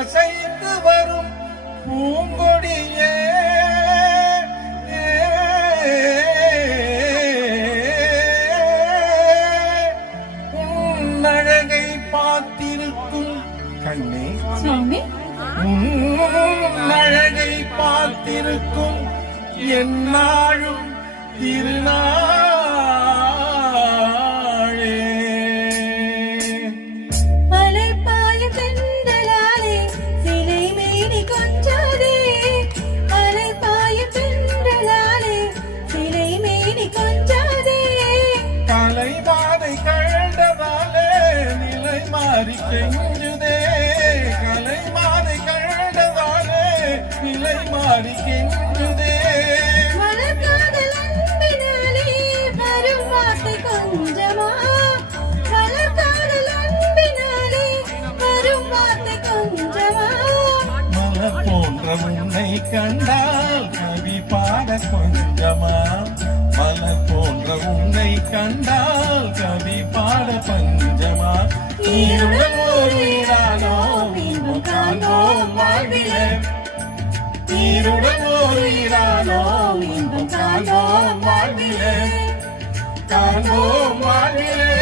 அசைந்து வரும் பூங்கொடியே உன் அழகை பார்த்திருக்கும் கண்ணே உன் அழகை பார்த்திருக்கும் என்னாலும் திருநாளே மலைப்பாய தென்றலாலே சிலை மேனி கொஞ்சாதே மலைப்பாய தென்றலாலே சிலை மேனி கொஞ்சாதே கலை மாதை கழண்டதாலே நிலை மாறி கெஞ்சுதே கலை மாதை கழண்டதாலே நிலை மாறி கெஞ்சுதே மலர்காதல் அன்பினாலே வரும் வார்த்தை கொஞ்சமா மலர்காதல் அன்பினாலே வரும் வார்த்தை கொஞ்சமா மலர் போன்ற உன்னை கண்டால் கவி பாட கொஞ்சமா மலர் போன்ற உன்னை கண்டால் கவி பாட பஞ்சமா நீருடன் ஒரு ஈரானோ இன்பம் காண்போம் வாழ்விலே நீருடன் ஒரு ஈரானோ இன்பம் காண்போம் வாழ்விலே காண்போம் வாழ்விலே